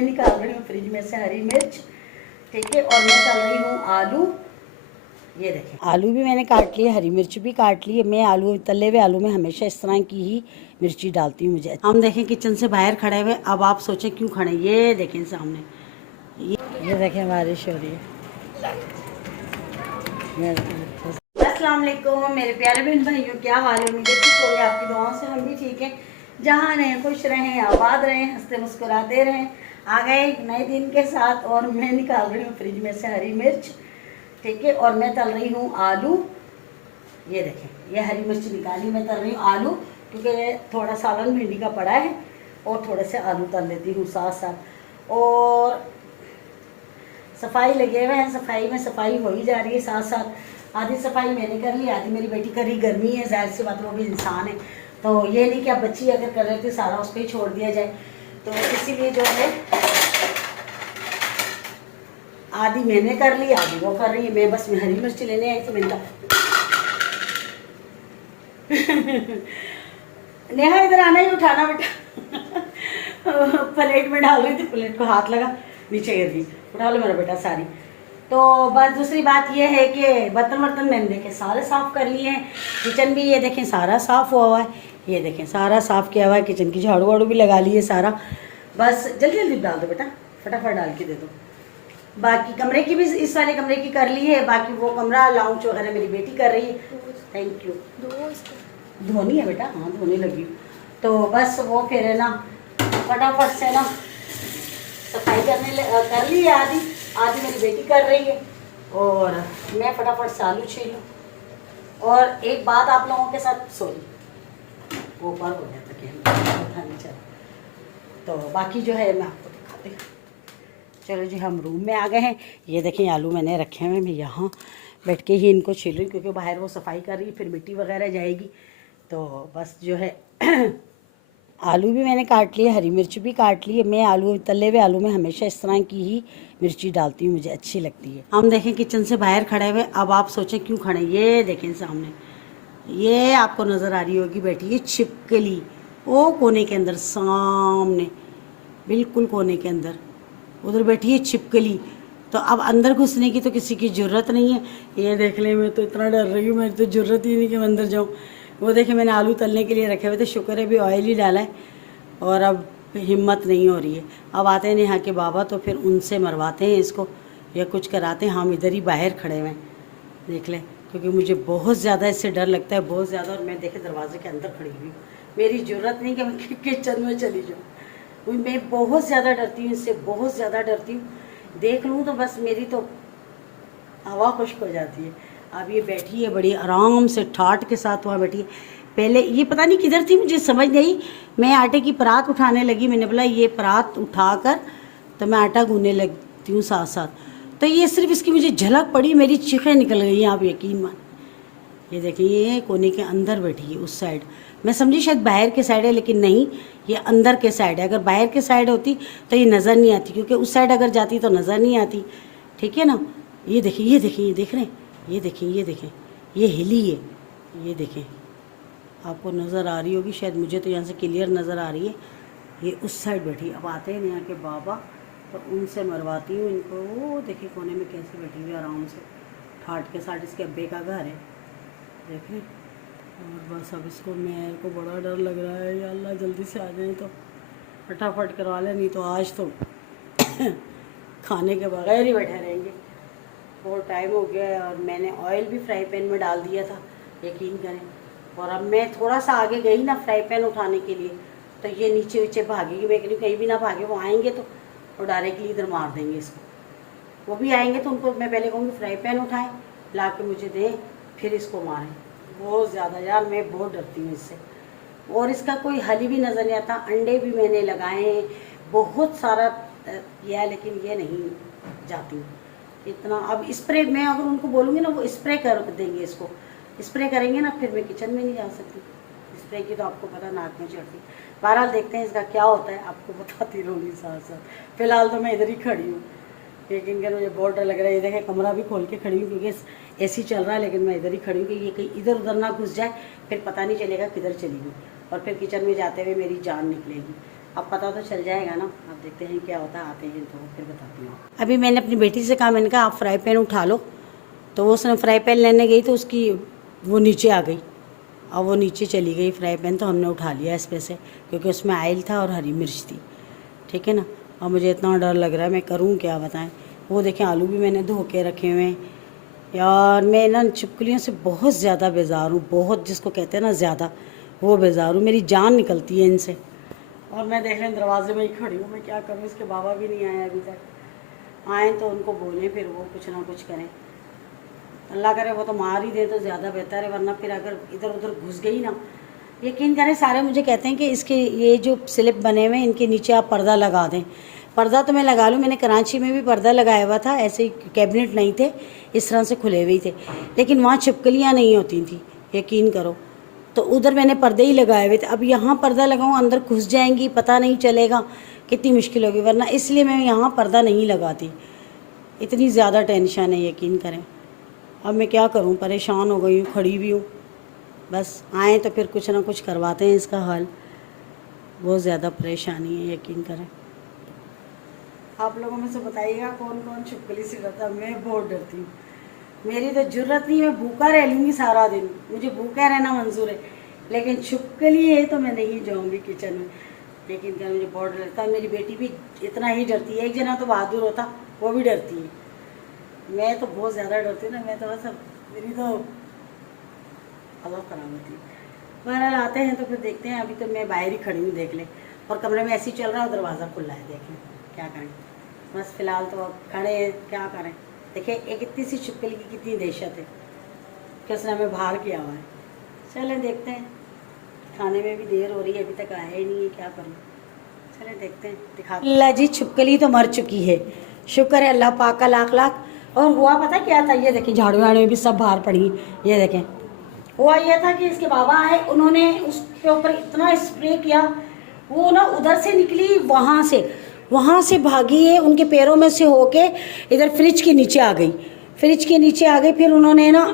मैं निकाल रही हूँ फ्रिज में से हरी मिर्च, ठीक है। और मैं तल रही हूँ आलू। ये देखें, आलू भी मैंने काट लिए, हरी मिर्च भी काट ली। मैं आलू, तले हुए आलू में हमेशा इस तरह की ही मिर्ची डालती हूँ मुझे। हम देखें किचन से बाहर खड़े हुए, अब आप सोचें क्यों खड़े। ये देखें सामने, ये देखें बारिश हो रही है। अस्सलाम वालेकुम मेरे प्यारे बहन भाइयों, क्या हाल है? उम्मीद है ठीक होंगे, आपकी दुआओं से हम भी ठीक हैं। जहाँ रहें खुश रहें, आबाद रहें, हंसते मुस्कुराते रहें। आ गए एक नए दिन के साथ और मैं निकाल रही हूँ फ्रिज में से हरी मिर्च, ठीक है। और मैं तल रही हूँ आलू। ये देखें, ये हरी मिर्च निकाली, मैं तल रही हूँ आलू क्योंकि थोड़ा सालन भिंडी का पड़ा है और थोड़े से आलू तल लेती हूँ साथ साथ। और सफाई लगे हुए हैं, सफाई में सफाई हो ही जा रही है साथ साथ। आधी सफाई मैंने कर ली, आधी मेरी बेटी कर रही। गर्मी है, जाहिर सी बात, वो भी इंसान है, तो ये नहीं कि अब बच्ची अगर कर रही थी सारा उस पर ही छोड़ दिया जाए। तो इसीलिए जो है आधी मैंने कर ली, आधी वो कर रही है। मैं बस हरी मिर्च लेने आई तो मैंने कहा नेहा इधर आना ही, उठाना बेटा। प्लेट में डाल रही थी, प्लेट को हाथ लगा, नीचे गिर गई। उठा लो मेरा बेटा सारी। तो बस दूसरी बात ये है कि बर्तन वर्तन मैंने देखे सारे साफ़ कर लिए हैं। किचन भी ये देखें सारा साफ़ हुआ हुआ है, ये देखें सारा साफ़ किया हुआ है। किचन की झाड़ू वाड़ू भी लगा ली है सारा। बस जल्दी जल्दी डाल दो बेटा, फटाफट डाल के दे दो। बाकी कमरे की भी, इस वाले कमरे की कर ली है, बाकी वो कमरा लाउंज वगैरह मेरी बेटी कर रही है। Thank you. धोनी है बेटा, हाँ धोने लगी। तो बस वो फिर है ना फटाफट से ना सफाई कर ली है आधी, आधी मेरी बेटी कर रही है और मैं फटाफट से आलू छील लूँ। और एक बात आप लोगों के साथ, सॉरी वो बार हो गया था कि पता नहीं चला, तो बाकी जो है मैं आपको दिखाती हूँ। चलो जी, हम रूम में आ गए हैं। ये देखें आलू मैंने रखे हुए, मैं यहाँ बैठ के ही इनको छील रही हूँ क्योंकि बाहर वो सफाई कर रही है, फिर मिट्टी वगैरह जाएगी। तो बस जो है आलू भी मैंने काट लिए, हरी मिर्च भी काट ली। मैं आलू, तले हुए आलू में हमेशा इस तरह की ही मिर्ची डालती हूँ, मुझे अच्छी लगती है। हम देखें किचन से बाहर खड़े हुए, अब आप सोचें क्यों खड़े। ये देखें सामने, ये आपको नज़र आ रही होगी बैठी, ये छिपकली वो कोने के अंदर, सामने बिल्कुल कोने के अंदर उधर बैठी है छिपकली। तो अब अंदर घुसने की तो किसी की ज़रूरत नहीं है। ये देख लें, मैं तो इतना डर रही हूँ, मेरी तो ज़रूरत ही नहीं कि मैं अंदर जाऊँ। वो देखे मैंने आलू तलने के लिए रखे हुए थे, शुक्र है भी ऑयल ही डाला है और अब हिम्मत नहीं हो रही है। अब आते हैं नेहा के बाबा, तो फिर उनसे मरवाते हैं इसको या कुछ कराते हैं। हम इधर ही बाहर खड़े हुए हैं, देख लें, क्योंकि मुझे बहुत ज़्यादा इससे डर लगता है, बहुत ज़्यादा। और मैं देखे दरवाजे के अंदर खड़ी हुई हूँ, मेरी ज़रूरत नहीं कि मैं किचन में चली जाऊँ। मैं बहुत ज़्यादा डरती हूँ इससे, बहुत ज़्यादा डरती हूँ। देख लूँ तो बस मेरी तो हवा खुश्क हो जाती है। अब ये बैठी है बड़ी आराम से, ठाठ के साथ वहाँ बैठी है। पहले ये पता नहीं किधर थी, मुझे समझ नहीं। मैं आटे की परात उठाने लगी, मैंने बोला ये परात उठाकर तो मैं आटा गूंदने लगती हूँ साथ साथ। तो ये सिर्फ इसकी मुझे झलक पड़ी, मेरी चीखें निकल गई हैं, आप यकीन मान। ये देखिए, ये कोने के अंदर बैठी है उस साइड। मैं समझी शायद बाहर के साइड है, लेकिन नहीं, ये अंदर के साइड है। अगर बाहर के साइड होती तो ये नज़र नहीं आती, क्योंकि उस साइड अगर जाती तो नज़र नहीं आती, ठीक है ना। ये देखिए, ये देखिए, ये देख रहे हैं, ये देखें, ये देखें, ये हिली है, ये देखें, आपको नज़र आ रही होगी शायद, मुझे तो यहाँ से क्लियर नज़र आ रही है। ये उस साइड बैठी। अब आते हैं यहाँ के बाबा, तो उनसे मरवाती हूँ इनको। वो देखिए कोने में कैसे बैठी हुई आराम से, ठाट के साथ। इसके अब्बे का घर है, देख रहे। और बस अब इसको, मेरे को बड़ा डर लग रहा है, या अल्लाह जल्दी से आ जाए तो फटाफट करवा लें, नहीं तो आज तो खाने के बगैर ही बैठे रहेंगे। बहुत टाइम हो गया है और मैंने ऑयल भी फ्राई पैन में डाल दिया था, यकीन करें। और अब मैं थोड़ा सा आगे गई ना फ्राई पैन उठाने के लिए, तो ये नीचे नीचे भागेगी। मैं कहीं कहीं भी ना भागे, वो आएंगे तो वो डायरेक्टली इधर मार देंगे इसको। वो भी आएंगे तो उनको मैं पहले कहूँगी फ्राई पैन उठाएँ, ला के मुझे दें, फिर इसको मारें। बहुत ज़्यादा यार, मैं बहुत डरती हूँ इससे। और इसका कोई हल भी नज़र नहीं आता। अंडे भी मैंने लगाए हैं, बहुत सारा किया, लेकिन ये नहीं जाती इतना। अब स्प्रे, मैं अगर उनको बोलूँगी ना, वो स्प्रे कर देंगे, इसको स्प्रे करेंगे ना, फिर मैं किचन में नहीं जा सकती। स्प्रे की तो आपको पता, नाक में चढ़ती। बहरहाल देखते हैं इसका क्या होता है, आपको बताती रहूँगी साथ साथ। फ़िलहाल तो मैं इधर ही खड़ी हूँ, लेकिन क्या मुझे बहुत डर लग रहा है। ये देखें, कमरा भी खोल के खड़ी हूँ क्योंकि एसी चल रहा है, लेकिन मैं इधर ही खड़ी हूँ कि ये कहीं इधर उधर ना घुस जाए, फिर पता नहीं चलेगा किधर चली गई, और फिर किचन में जाते हुए मेरी जान निकलेगी। अब पता तो चल जाएगा ना। अब देखते हैं क्या होता है, आते हैं तो फिर बताती हूँ। अभी मैंने अपनी बेटी से कहा, मैंने कहा आप फ्राई पैन उठा लो, तो वो उसने फ्राई पैन लेने गई तो उसकी वो नीचे आ गई। अब वो नीचे चली गई फ्राई पैन, तो हमने उठा लिया इस पे से, क्योंकि उसमें ऑयल था और हरी मिर्च थी, ठीक है ना। और मुझे इतना डर लग रहा है, मैं करूँ क्या बताएं। वो देखें आलू भी मैंने धो के रखे हुए हैं। यार मैं ना छिपकलियों से बहुत ज़्यादा बेजार हूँ, बहुत, जिसको कहते हैं ना ज़्यादा, वो बेजार हूँ। मेरी जान निकलती है इनसे। और मैं देख लें दरवाजे में ही खड़ी हूँ, मैं क्या करूँ। इसके बाबा भी नहीं आए अभी तक, आए तो उनको बोलें, फिर वो कुछ ना कुछ करें। अल्लाह करे वो तो मार ही दे तो ज़्यादा बेहतर है, वरना फिर अगर इधर उधर घुस गई ना, यकीन करें सारे मुझे कहते हैं कि इसके ये जो स्लिप बने हुए हैं इनके नीचे आप पर्दा लगा दें। पर्दा तो मैं लगा लूँ, मैंने कराची में भी पर्दा लगाया हुआ था, ऐसे ही कैबिनेट नहीं थे, इस तरह से खुले हुए थे, लेकिन वहाँ छिपकलियाँ नहीं होती थी, यकीन करो। तो उधर मैंने पर्दे ही लगाए हुए थे। अब यहाँ पर्दा लगाऊँ, अंदर घुस जाएंगी, पता नहीं चलेगा, कितनी मुश्किल होगी, वरना इसलिए मैं यहाँ पर्दा नहीं लगाती। इतनी ज़्यादा टेंशन है, यकीन करें। अब मैं क्या करूँ, परेशान हो गई हूँ, खड़ी भी हूँ। बस आए तो फिर कुछ ना कुछ करवाते हैं इसका हल। बहुत ज़्यादा परेशानी है, यकीन करें। आप लोगों में से बताइएगा कौन कौन छिपकली से डरता है। मैं बहुत डरती हूँ, मेरी तो जरूरत नहीं, मैं भूखा रह लूँगी सारा दिन, मुझे भूखा रहना मंजूर है, लेकिन छिपकली है तो मैं नहीं जाऊँगी किचन में। लेकिन क्या, मुझे बहुत डर लगता है। मेरी बेटी भी इतना ही डरती है, एक जना तो बहादुर होता, वो भी डरती है। मैं तो बहुत ज़्यादा डरती हूँ ना, मैं तो बस, मेरी तो अल्लाह करामती। बहरहाल आते हैं तो फिर देखते हैं। अभी तो मैं बाहर ही खड़ी हूँ, देख लें, और कमरे में ऐसे ही चल रहा है, दरवाज़ा खुला है, देख लें क्या करें। बस फिलहाल तो अब खड़े हैं, क्या करें। देखिए एक इतनी सी छिपकली की कितनी दहशत है कि उसने हमें बाहर किया हुआ है। चले देखते हैं, खाने में भी देर हो रही है, अभी तक आया ही नहीं है, क्या करूँ। चले देखते हैं, दिखाते हैं। अल्लाह जी, छिपकली तो मर चुकी है, शुक्र है अल्लाह पाक का लाख लाख। और हुआ पता क्या था, ये देखें झाड़ू वाड़ू में भी सब बाहर पड़ी, ये देखें। हुआ ये था कि इसके बाबा आए, उन्होंने उसके ऊपर इतना स्प्रे किया, वो ना उधर से निकली, वहाँ से भागी है, उनके पैरों में से होके इधर फ्रिज के नीचे आ गई, फ्रिज के नीचे आ गई। फिर उन्होंने ना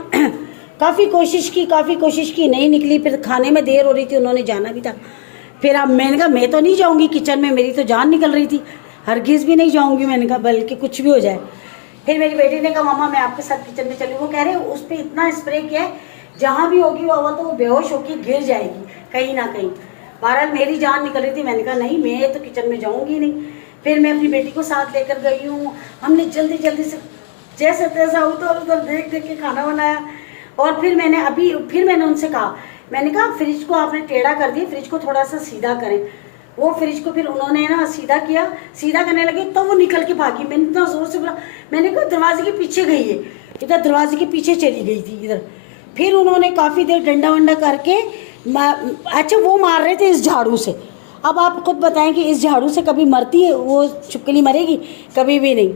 काफ़ी कोशिश की, नहीं निकली। फिर खाने में देर हो रही थी, उन्होंने जाना भी था। फिर अब मैंने कहा मैं तो नहीं जाऊँगी किचन में, मेरी तो जान निकल रही थी, हरगिज़ भी नहीं जाऊँगी, मैंने कहा, बल्कि कुछ भी हो जाए। फिर मेरी बेटी ने कहा मम्मा मैं आपके साथ किचन में चली। वो कह रहे उस पर इतना स्प्रे किया है, जहाँ भी होगी वो तो बेहोश होकर गिर जाएगी कहीं ना कहीं। बहरहाल मेरी जान निकल रही थी, मैंने कहा नहीं मैं तो किचन में जाऊँगी नहीं। फिर मैं अपनी बेटी को साथ लेकर गई हूँ, हमने जल्दी से जैसे तैसा उधर उधर देख के खाना बनाया। और फिर मैंने उनसे कहा, मैंने कहा फ्रिज को आपने टेढ़ा कर दिया, फ्रिज को थोड़ा सा सीधा करें। वो फ्रिज को फिर उन्होंने ना सीधा किया, सीधा करने लगे तो वो निकल के भागी। मैंने इतना जोर से बोला, मैंने कहा दरवाजे के पीछे गई है, इधर दरवाजे के पीछे चली गई थी इधर। फिर उन्होंने काफ़ी देर डंडा वंडा करके अच्छा वो मार रहे थे इस झाड़ू से। अब आप खुद बताएं कि इस झाड़ू से कभी मरती है वो छिपकली, मरेगी कभी भी नहीं।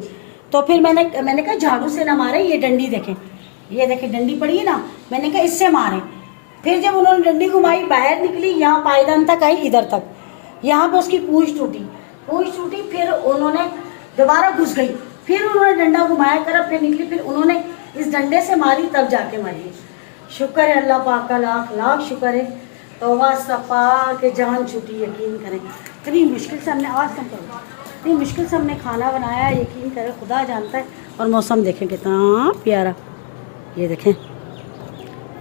तो फिर मैंने कहा झाड़ू से ना मारे, ये डंडी देखें, ये देखें डंडी पड़ी है ना, मैंने कहा इससे मारें। फिर जब उन्होंने डंडी घुमाई, बाहर निकली, यहाँ पायदान तक आई, इधर तक, यहाँ पे उसकी पूंछ टूटी। फिर उन्होंने दोबारा घुस गई, फिर उन्होंने डंडा घुमाया कर, फिर निकली, फिर उन्होंने इस डंडे से मारी, तब जाके मरी। शुक्र है अल्लाह पाक का लाख लाख शुक्र है। तौबा सफा के जान छूटी, यकीन करें। इतनी मुश्किल से हमने आवाज़ कम करो, इतनी मुश्किल से हमने खाना बनाया, यकीन करें खुदा जानता है। और मौसम देखें कितना प्यारा, ये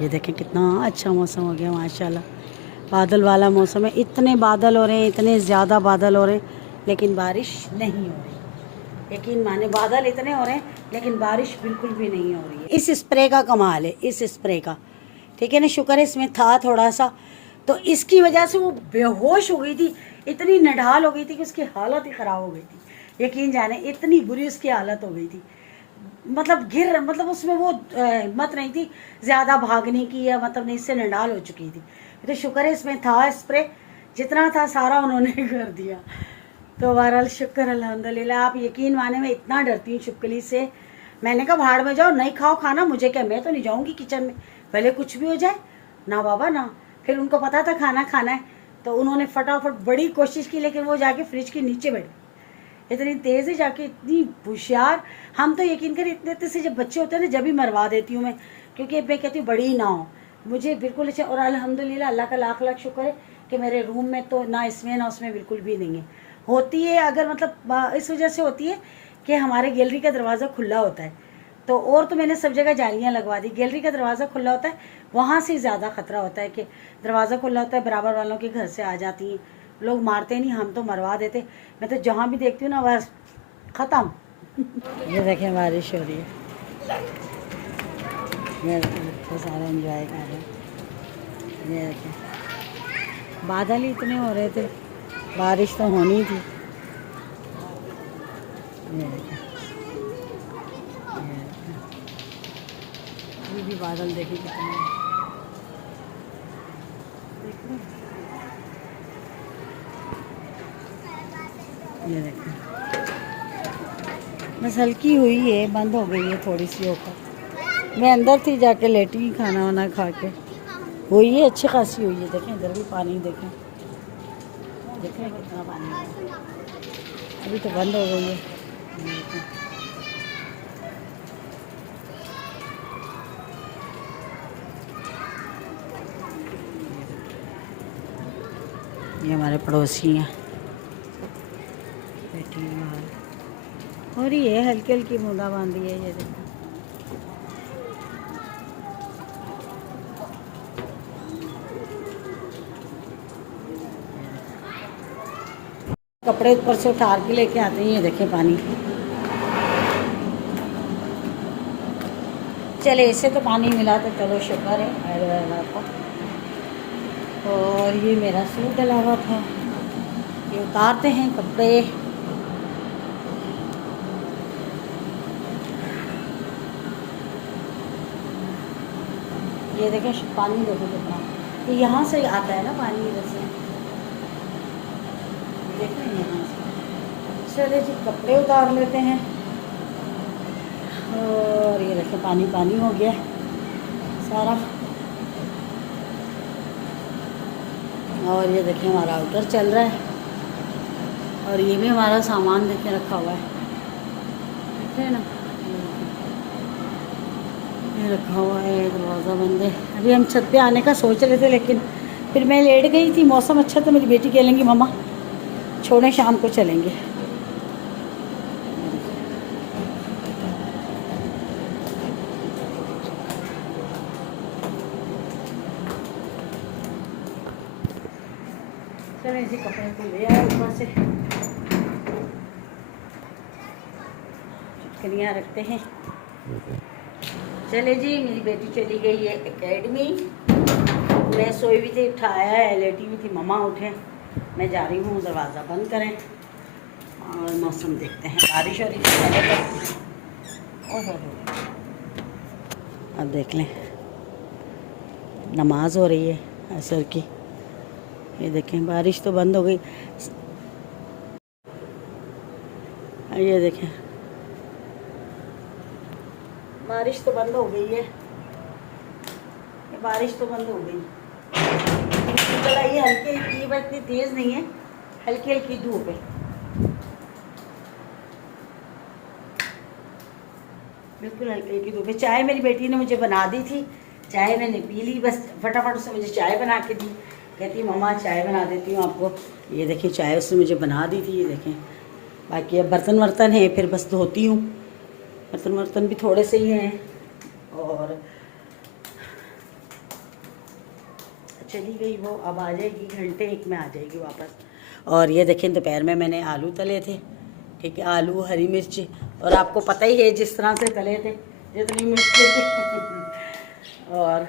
देखें कितना अच्छा मौसम हो गया माशाल्लाह। बादल वाला मौसम है, इतने बादल हो रहे हैं, इतने ज़्यादा बादल हो रहे हैं, लेकिन बारिश नहीं हो रही। यकीन माने बादल इतने हो रहे हैं लेकिन बारिश बिल्कुल भी नहीं हो रही है। इस स्प्रे का कमाल है, इस स्प्रे का, ठीक है ना। शुक्र है इसमें था थोड़ा सा, तो इसकी वजह से वो बेहोश हो गई थी, इतनी नढाल हो गई थी कि उसकी हालत ही ख़राब हो गई थी। यकीन जाने इतनी बुरी उसकी हालत हो गई थी, मतलब उसमें वो हिम्मत नहीं थी ज़्यादा भागने की, या मतलब नहीं, इससे नडाल हो चुकी थी। तो शुक्र है इसमें था स्प्रे, जितना था सारा उन्होंने कर दिया। तो बहरहाल शुक्र अल्हम्दुलिल्लाह। आप यकीन माने मैं इतना डरती हूँ छिपकली से, मैंने कहा भाड़ में जाओ, नहीं खाओ खाना, मुझे क्या, मैं तो नहीं जाऊँगी किचन में, भले कुछ भी हो जाए ना बाबा ना। फिर उनको पता था खाना खाना है, तो उन्होंने फटाफट बड़ी कोशिश की, लेकिन वो जाके फ्रिज के नीचे बैठ, इतनी तेज़ है जाके, इतनी होशियार। हम तो यकीन करें इतने से जब बच्चे होते हैं ना, जब भी मरवा देती हूँ मैं, क्योंकि मैं कहती हूँ बड़ी ना हो, मुझे बिल्कुल अच्छा। और अल्हम्दुलिल्लाह अल्लाह का लाख लाख शुक्र है कि मेरे रूम में तो ना इसमें ना उसमें बिल्कुल भी नहीं है। होती है अगर मतलब इस वजह से होती है कि हमारे गैलरी का दरवाज़ा खुला होता है, तो और तो मैंने सब जगह जालियाँ लगवा दी, गैलरी का दरवाज़ा खुला होता है, वहाँ से ज़्यादा ख़तरा होता है कि दरवाज़ा खुला होता है, बराबर वालों के घर से आ जाती हैं, लोग मारते नहीं, हम तो मरवा देते। मैं तो जहाँ भी देखती हूँ ना बस ख़त्म। ये देखें बारिश हो रही है, ये तो सारे एंजॉय कर रहे हैं। ये देखें बादल ही इतने हो रहे थे, बारिश तो होनी थी। ये देखें अभी भी बादल देखे कितने, ये देखें बस हल्की हुई है, बंद हो गई है थोड़ी सी होकर। मैं अंदर थी, जाके लेटी खाना वाना खा के, हुई है अच्छी खासी हुई है। देखें इधर भी पानी, देखें देखें कितना पानी है, अभी तो बंद हो गई है। ये हमारे पड़ोसी हैं, बैठी हैं हो रही है, हल्की हल्की बूंदा बांदी है। ये देखो कपड़े ऊपर से उतार के लेके आते हैं। ये देखें पानी, चले इससे तो पानी मिला तो चलो शुक्र है अल्लाह का। और ये मेरा सूट डला हुआ था, ये उतारते हैं कपड़े। ये देखें पानी देखो कितना, ये यहाँ से आता है ना पानी, इधर से देखें यहाँ से। चलिए जी कपड़े उतार लेते हैं। और ये देखें पानी पानी हो गया सारा। और ये देखें हमारा आउटर चल रहा है, और ये भी हमारा सामान देखे रखा हुआ है, देखे ना ये रखा हुआ है, दरवाज़ा बंद है। अभी हम छत पे आने का सोच रहे थे, लेकिन फिर मैं लेट गई थी, मौसम अच्छा था। मेरी बेटी कह लेंगी मम्मा छोड़ें शाम को चलेंगे। चलें इसी कपड़े को ले आए ऊपर से, चुटकनियाँ रखते हैं। चले जी मेरी बेटी चली गई है एकेडमी, मैं सोई भी थी, उठाया है, लेटी हुई थी, मम्मा उठे, मैं जा रही हूँ। दरवाज़ा बंद करें और मौसम देखते हैं, बारिश हो रही है। अब देख लें नमाज हो रही है असर की, ये देखें बारिश तो बंद हो गई। ये देखें बारिश तो बंद हो गई है, बारिश तो बंद हो गई। ये हल्की हल्की, बस इतनी तेज़ नहीं है, हल्की हल्की धूप है, बिल्कुल हल्की हल्की धूप है। चाय मेरी बेटी ने मुझे बना दी थी, चाय मैंने पी ली, बस फटाफट उसने मुझे चाय बना के दी, कहती मम्मा चाय बना देती हूँ आपको। ये देखिए चाय उसने मुझे बना दी थी, ये देखें। बाकी अब बर्तन वर्तन है, फिर बस धोती हूँ, बर्तन वर्तन भी थोड़े से ही हैं। और चली गई वो, अब आ जाएगी, घंटे एक में आ जाएगी वापस। और ये देखें दोपहर में मैंने आलू तले थे, ठीक है, आलू हरी मिर्च, और आपको पता ही है जिस तरह से तले थे, जितनी मुश्किल थी। और